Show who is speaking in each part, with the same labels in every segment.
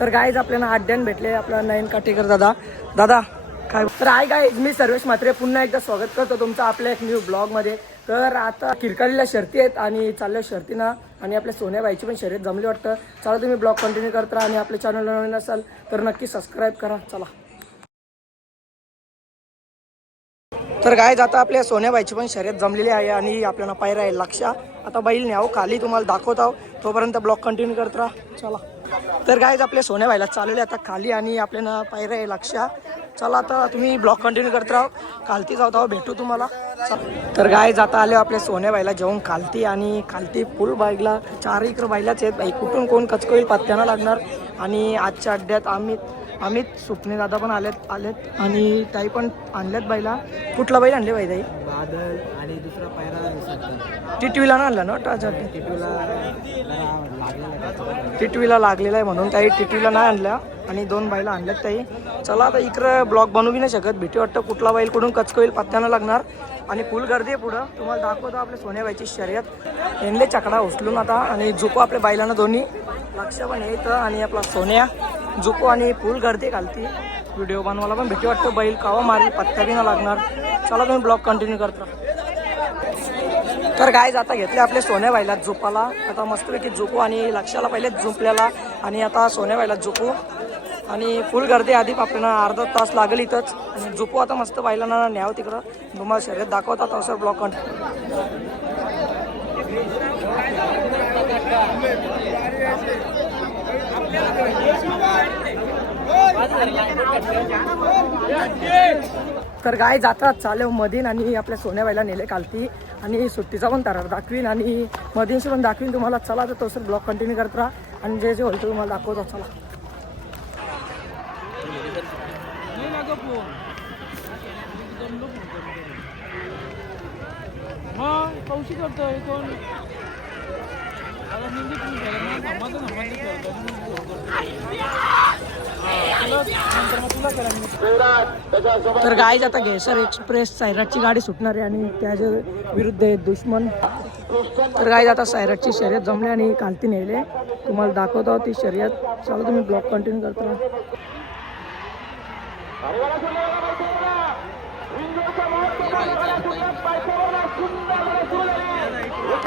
Speaker 1: तर गाईज आपल्याला अड्ड्यान भेटले आपला नयन काटेकर दादा. दादा काय? तर आय काय मी सर्वेश मात्रे पुन्हा एकदा स्वागत करतो तुमचं आपल्या एक न्यू ब्लॉगमध्ये तर आता किरकालीला शर्ती आहेत आणि चालल्या शर्तीना आणि आपल्या सोन्याबाईची पण शर्यत जमली वाटतं. चला तुम्ही ब्लॉग कंटिन्यू करत राहा आणि आपल्या चॅनलला नवीन असाल तर नक्की सबस्क्राईब करा. चला. तर काय आता आपल्या सोन्याबाईची पण शर्यत जमलेली आहे आणि आपल्याला पायरा आहे लक्षा आता बैल न्याव खाली तुम्हाला दाखवत आहो तोपर्यंत ब्लॉग कंटिन्यू करत राहा. चला. तर गायज आपल्या सोन्याबाईला चालवले आता खाली आणि आपल्याला पायरा आहे लक्षा चला आता तुम्ही ब्लॉग कंटिन्यू करत राहा. खालती जात आहो भेटू तुम्हाला. तर गाय जाता आले आपल्या सोन्याबाईला जेवण खालती आणि खालती फुल बाईकला चार इकडं बाईलाच आहेत. बाई कुठून कोण कचकईल पत्त्यानं लागणार? आणि आजच्या अड्ड्यात आम्ही अमित सुपणे दादा पण आलेत आलेत. आणि ताई पण आणल्यात बाईला. कुठला बैल आणले बाई ताई?
Speaker 2: बादल आणि दुसरा पायरा
Speaker 1: टिटवीला ना आणला ना टाचा टिटवीला लागलेला आहे म्हणून ताई टिटवीला नाही आणल्या. आणि दोन बाईला आणल्यात ताई. चला आता इकडं ब्लॉग बनवू बी नाही शकत. भीती वाटतं कुठला बैल कुठून कचकईल पत्त्यानं लागणार. आणि फुल गर्दी आहे पुढं. तुम्हाला दाखवतो आपल्या सोन्याबाईची शर्यत. एनले चकडा उचलून आता आणि झुको आपल्या बाईलांना दोन्ही. लक्ष पण येतं आणि आपला सोन्या. झोपू आणि फुल गर्दी घालती. व्हिडिओ बनवायला पण भीती वाटतो. बैल कावा मारेल पत्त्या बी ना लागणार. चला तुम्ही ब्लॉग कंटिन्यू करत तर गाय आता घेतले आपले सोन्याबाईला झोपाला. आता मस्तपैकी झोपू आणि लक्षाला पहिले झोपल्याला. आणि आता सोन्याबाईला झोपू. आणि फुल गर्दी आधी आपल्याला अर्धा तास लागेल इथंच. आणि झोपू आता मस्त बाईला न्याव तिकडं. तुम्हाला शर्यत दाखवतात. असं ब्लॉक कंट तर गाय जातात चालव मधीन आणि आपल्या सोन्याबाईला नेले कालती. आणि सुट्टीचा पण तारा दाखवीन आणि मधीनशी पण दाखवीन तुम्हाला. चला तर तो सर ब्लॉग कंटिन्यू करत राहा. आणि जे जे होईल ते तुम्हाला दाखवतो. चला.
Speaker 2: करतोय कोण?
Speaker 1: तर गाय आता घेसर एक्सप्रेस सायराटची गाडी सुटणार आहे आणि त्याच्या विरुद्ध आहे दुश्मन. तर गाय आता सायराटची शर्यत जमली आणि कालती नेले. तुम्हाला दाखवतो ती शर्यत. चला तुम्ही ब्लॉग कंटिन्यू करत.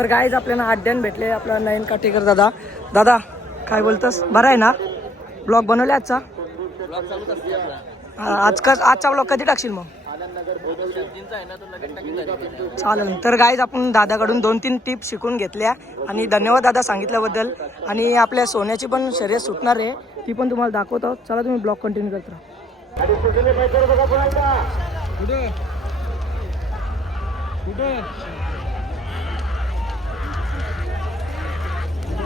Speaker 1: तर गायज आपल्याला आड्यान भेटले आपला नयन काटेकर दादा. दादा काय बोलतस? बरं आहे ना? ब्लॉग बनवले आजचा? हा, आज आजचा ब्लॉग कधी टाकशील मग? चालेल. तर गायज आपण दादाकडून दोन तीन टिप शिकून घेतल्या आणि धन्यवाद दादा सांगितल्याबद्दल. आणि आपल्या सोन्याची पण शर्यत सुटणार आहे. ती पण तुम्हाला दाखवतो चला तुम्ही ब्लॉग कंटिन्यू करत राहा.
Speaker 2: कुठं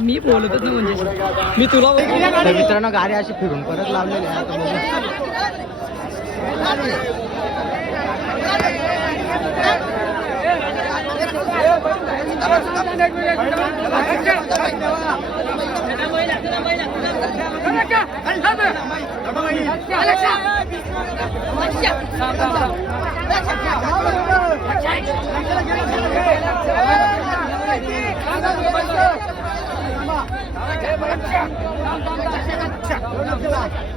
Speaker 1: मी बोलतच म्हणजे मी तुला
Speaker 2: तर मित्रांनो गाडी अशी फिरून परत लावलेली आहे आता बघू Tamam.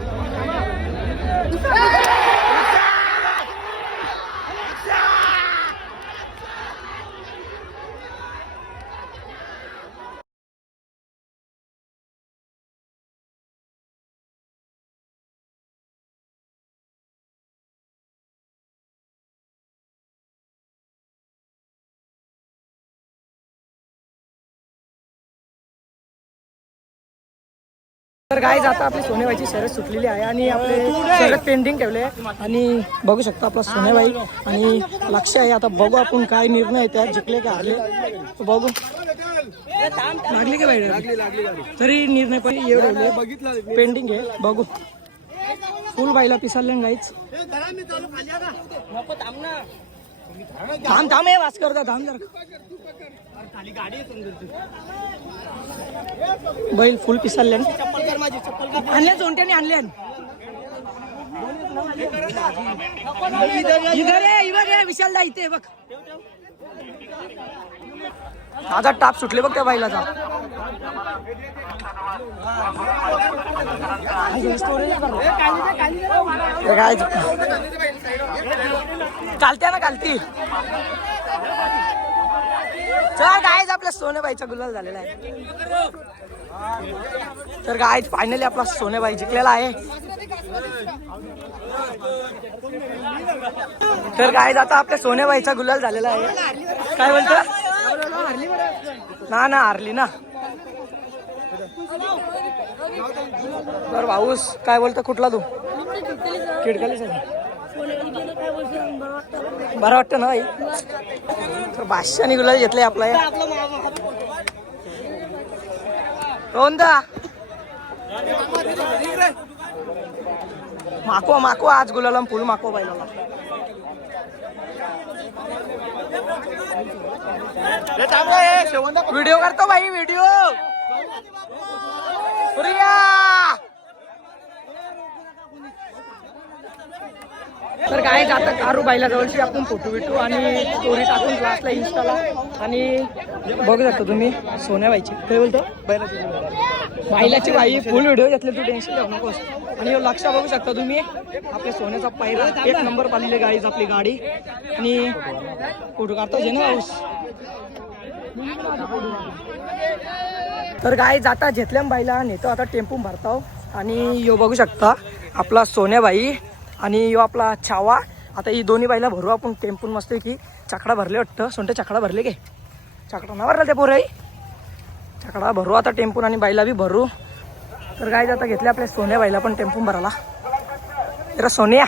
Speaker 1: तर काय आता आपली सोनेबाईची शर्यत सुटलेली आहे आणि आपले शर्यत पेंडिंग ठेवले आणि बघू शकता आपला सोनेबाई आणि लक्ष आहे. आता बघू आपण काय निर्णय त्यात जिंकले का हरले बघू. लागली का बाई तरी निर्णय पण येऊ पेंडिंग आहे. बघू. फुल बाईला पिसाले गाईच थांब थांब हे वास करता थांब जर. बैल फुल पिसाले आणले जोंट्याने आणले. विशाल दा इथे बघ. माझा टाप सुटले बघ त्या बाईलाचा काय? चालते ना चालती चल गायच आपल्या सोनेबाईचा गुलाल झालेला आहे. तर काय फायनली आपला सोनेबाई जिंकलेला आहे. तर काय आता आपल्या सोनेबाईचा गुलाल झालेला आहे. काय बोलतो? ना ना हारली ना. बर भाऊस काय बोलतो? कुठला तू? खिडकालीच बरं वाटतं ना तर बादशाने गुलाल घेतलाय आपला कोणता माको माको आज गुलाला फुल माको बैलाला व्हिडिओ करतो भाई व्हिडिओ. प्रिया. तर काय आता कारू बायला जवळची आपण फोटो भेटू आणि स्टोरी टाकून क्लासला इन्स्टाला आणि बघू शकता तुम्ही सोन्याबाईची. काय बोलतो? बैलाची बायलाची बाई फुल व्हिडिओ घेतले तू टेन्शन घेऊ नकोस. आणि लक्ष बघू शकता तुम्ही आपल्या सोन्याचा पायरा एक नंबर पाहिलेली गाडीच आपली गाडी. आणि फोटो काढता जे ना पाऊस तर गाय जाता घेतल्या बाईला नेतो आता टेम्पो भरताव. आणि यो बघू शकता आपला सोन्याबाई आणि यो आपला छावा आता ही दोन्ही बाईला भरू आपण. टेम्पून मस्त की चाकडा भरले वाटतं. सोंटे चाकडा भरले गे चाकडा ना भरला ते पोराई. चाकडा भरू आता टेम्पून आणि बाईला बी भरू. तर गाय आता घेतले आपल्या सोन्या बाईला पण टेम्पून भराला तर सोनिया.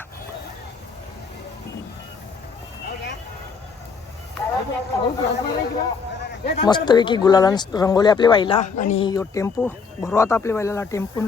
Speaker 1: मस्तपैकी गुलाला रंगवले आपल्या बाईला आणि यो टेम्पू. भरू आता आपल्या बाईला टेम्पून.